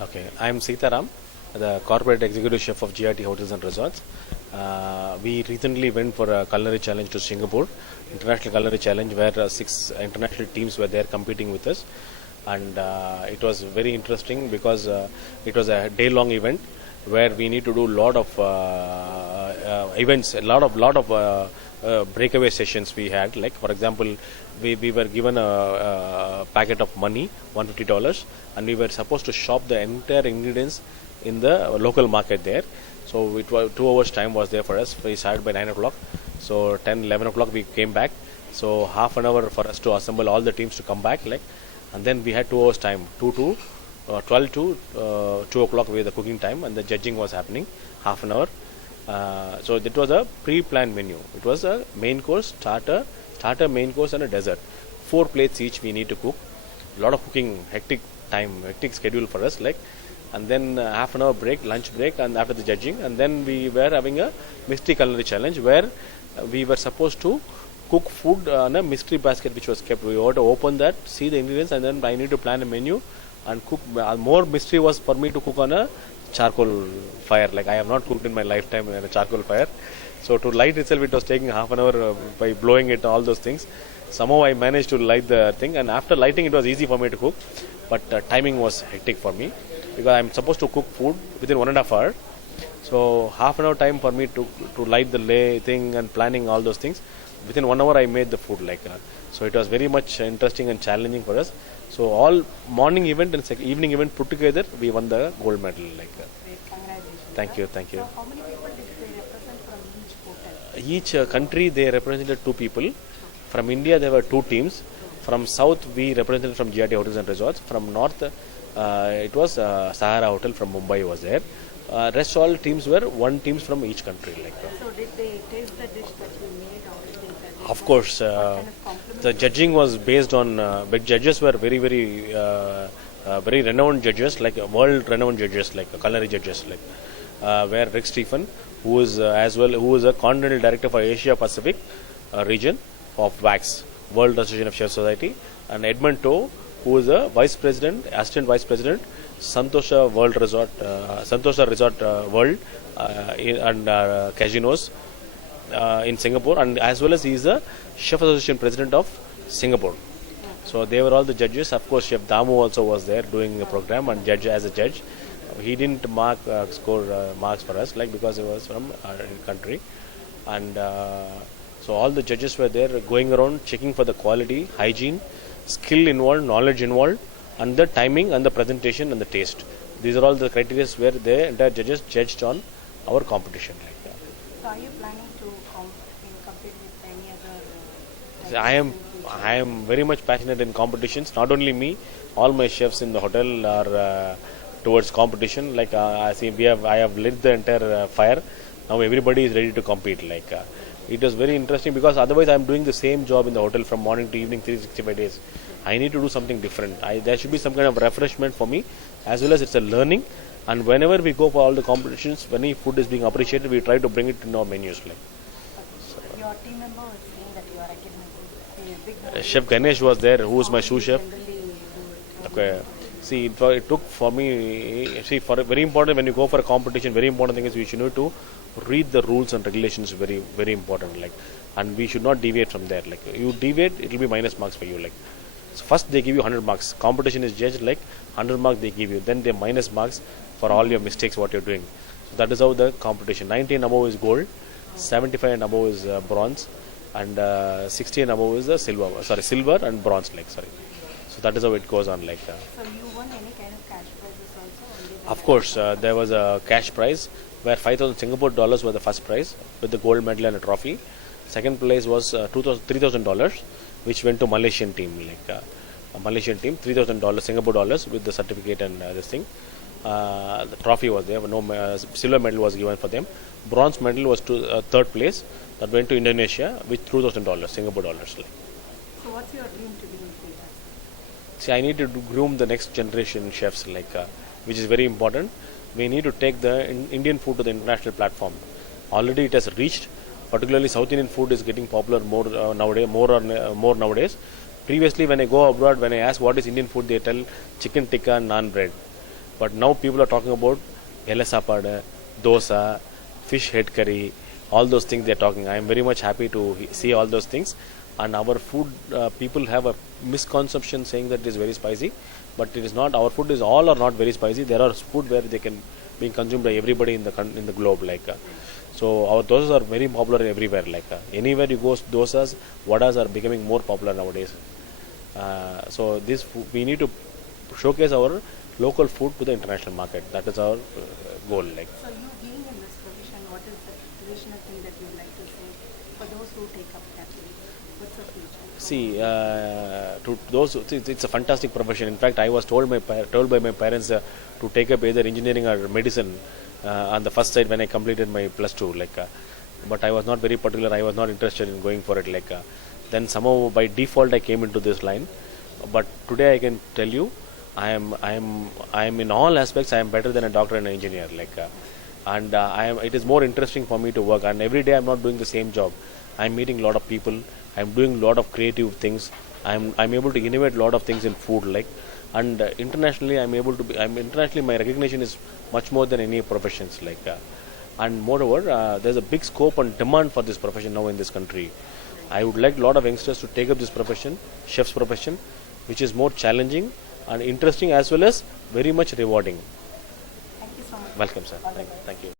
Okay, I am Sitaram, the corporate executive chef of GIT Hotels and Resorts. We recently went for a culinary challenge to Singapore, international culinary challenge, where six international teams were there competing with us, and it was very interesting because it was a day-long event where we need to do a lot of events, a lot of breakaway sessions we had. Like for example, we were given a packet of money, $150, and we were supposed to shop the entire ingredients in the local market there. So it was 2 hours time was there for us. We started by 9 o'clock. So 10, 11 o'clock we came back. So half an hour for us to assemble all the teams to come back. And then we had 2 hours time, 12 to 2 o'clock with the cooking time, and the judging was happening half an hour. So it was a pre-planned menu. It was a main course, starter, main course, and a dessert. 4 plates each we need to cook. A lot of cooking, hectic schedule for us. And then half an hour break, lunch break, and after the judging, and then we were having a mystery culinary challenge where we were supposed to cook food on a mystery basket which was kept. We had to open that, see the ingredients, and then I need to plan a menu and cook. More mystery was for me to cook on a charcoal fire. I have not cooked in my lifetime on a charcoal fire. So to light itself, it was taking half an hour by blowing it, all those things. Somehow I managed to light the thing, and after lighting, it was easy for me to cook. But timing was hectic for me because I'm supposed to cook food within 1.5 hours. So half an hour time for me to light the thing and planning all those things. Within 1 hour, I made the food. So it was very much interesting and challenging for us. So all morning event and evening event put together, we won the gold medal. Great, congratulations. Thank you. So how many people did they represent from each hotel? Each country they represented 2 people. From India there were 2 teams. From South we represented from GIT Hotels and Resorts. From North it was Sahara Hotel from Mumbai was there. Rest all teams were 1 teams from each country. So did they taste the dish that you made, or did they judge? Of course, the judging was based on big judges were very very renowned judges, world renowned judges, culinary judges, where Rick Stephen, who is who is a continental director for Asia Pacific region of WAX, World Association of Chef Society, and Edmund To, who is a assistant vice president, Santosha Resort World and casinos in Singapore, and as well as he is the Chef Association President of Singapore. So they were all the judges. Of course, Chef Damu also was there doing the program and judge as a judge. He didn't score marks for us, because he was from our country, and so all the judges were there going around checking for the quality, hygiene, skill involved, knowledge involved, and the timing and the presentation and the taste. These are all the criteria where the entire judges judged on our competition. So are you planning to compete with any other? I am very much passionate in competitions. Not only me, all my chefs in the hotel are towards competition. I have lit the entire fire. Now everybody is ready to compete. It was very interesting because otherwise I am doing the same job in the hotel from morning to evening, 365 days. I need to do something different. There should be some kind of refreshment for me, as well as it's a learning. And whenever we go for all the competitions, when any food is being appreciated, we try to bring it in our menus. Your team member was saying that you are a big Chef Ganesh was there, who is my sous chef. Okay. See, it took for me, very important when you go for a competition, very important thing is you should need to read the rules and regulations, very, very important. And we should not deviate from there. You deviate, it will be minus marks for you. So first they give you 100 marks. Competition is judged 100 marks they give you. Then they minus marks for all your mistakes, what you're doing. So that is how the competition. 90 and above is gold, 75 and above is bronze, and 60 and above is the silver and bronze. So that is how it goes on. So you won any kind of cash prizes also? Of course, there was a cash prize where 5,000 Singapore dollars were the first prize with the gold medal and a trophy. Second place was $3,000, which went to Malaysian team, a Malaysian team, $3,000 Singapore dollars with the certificate and this thing. The trophy was there, no silver medal was given for them. Bronze medal was to third place, that went to Indonesia with $2,000 Singapore dollars. So what's your dream to do in food? See, I need to groom the next generation chefs, which is very important. We need to take the Indian food to the international platform. Already it has reached. Particularly South Indian food is getting popular more nowadays. Previously, when I go abroad, when I ask what is Indian food, they tell chicken tikka and naan bread. But now people are talking about ella sapada, dosa, fish head curry, all those things they are talking. I am very much happy to see all those things. And our food, people have a misconception saying that it is very spicy, but it is not. Our food is all or not very spicy. There are food where they can be consumed by everybody in the globe. So our dosas are very popular everywhere. Anywhere you go, dosas, vadas are becoming more popular nowadays. So we need to showcase our local food to the international market. That is our goal. So you being in this profession, what is the inspirational thing that you would like to say for those who take up catering? What's the future? See, to those, it's a fantastic profession. In fact, I was told by my parents to take up either engineering or medicine on the first side when I completed my +2. But I was not very particular. I was not interested in going for it. Then somehow by default I came into this line. But today I can tell you, I am in all aspects. I am better than a doctor and an engineer. And it is more interesting for me to work. And every day I am not doing the same job. I am meeting a lot of people. I am doing a lot of creative things. I'm able to innovate a lot of things in food. And internationally internationally my recognition is much more than any professions. And moreover, there's a big scope and demand for this profession now in this country. I would like a lot of youngsters to take up this profession, chef's profession, which is more challenging and interesting as well as very much rewarding. Thank you so much. Welcome, sir. Thank you.